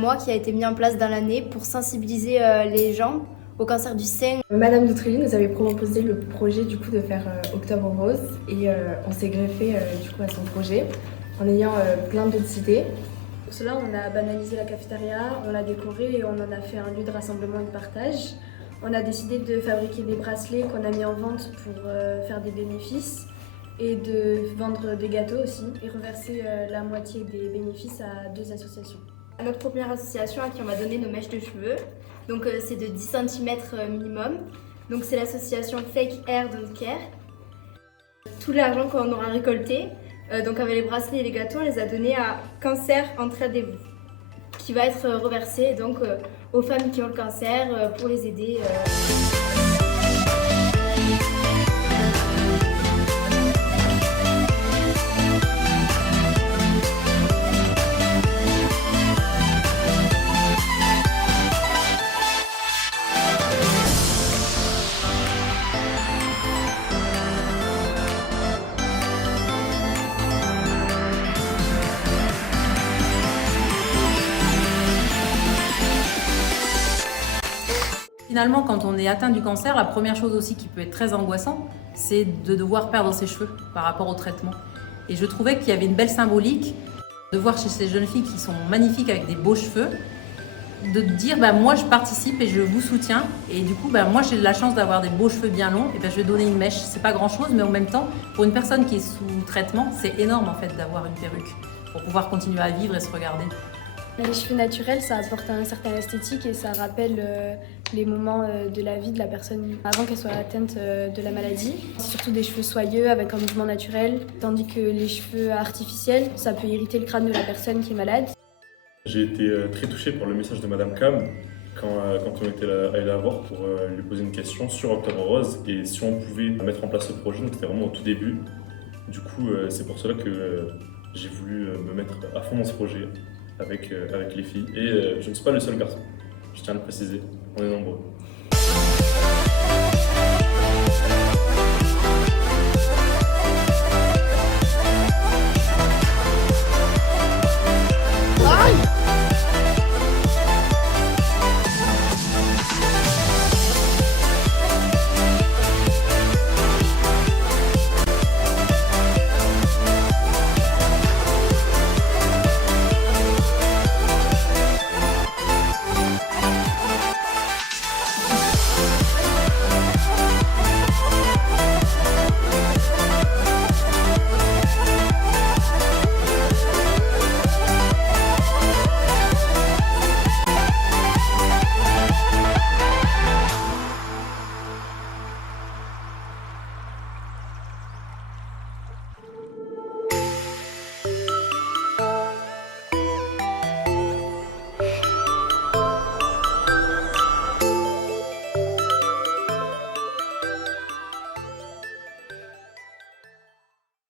mois qui a été mis en place dans l'année pour sensibiliser les gens au cancer du sein. Madame Doutrilly nous avait proposé le projet du coup de faire Octobre Rose et on s'est greffé du coup à son projet en ayant plein d'autres idées. Pour cela, on a banalisé la cafétéria, on l'a décorée et on en a fait un lieu de rassemblement et de partage. On a décidé de fabriquer des bracelets qu'on a mis en vente pour faire des bénéfices et de vendre des gâteaux aussi et reverser la moitié des bénéfices à 2 associations. Notre première association à qui on va donner nos mèches de cheveux, donc c'est de 10 cm minimum. Donc c'est l'association Fake Hair Don't Care. Tout l'argent qu'on aura récolté, donc avec les bracelets et les gâteaux, on les a donnés à Cancer Entraidez-vous, qui va être reversé donc aux femmes qui ont le cancer pour les aider. Finalement, quand on est atteint du cancer, la première chose aussi qui peut être très angoissante, c'est de devoir perdre ses cheveux par rapport au traitement. Et je trouvais qu'il y avait une belle symbolique de voir chez ces jeunes filles qui sont magnifiques avec des beaux cheveux, de dire moi je participe et je vous soutiens. Et du coup, moi j'ai la chance d'avoir des beaux cheveux bien longs, et je vais donner une mèche. C'est pas grand chose, mais en même temps, pour une personne qui est sous traitement, c'est énorme en fait d'avoir une perruque pour pouvoir continuer à vivre et se regarder. Les cheveux naturels, ça apporte un certain esthétique et ça rappelle les moments de la vie de la personne avant qu'elle soit atteinte de la maladie. C'est surtout des cheveux soyeux avec un mouvement naturel, tandis que les cheveux artificiels, ça peut irriter le crâne de la personne qui est malade. J'ai été très touché par le message de Madame Cam quand on était allé la voir pour lui poser une question sur Octobre Rose et si on pouvait mettre en place ce projet. Donc c'était vraiment au tout début. Du coup, c'est pour cela que j'ai voulu me mettre à fond dans ce projet avec les filles. Et je ne suis pas le seul garçon, je tiens à le préciser, on est nombreux.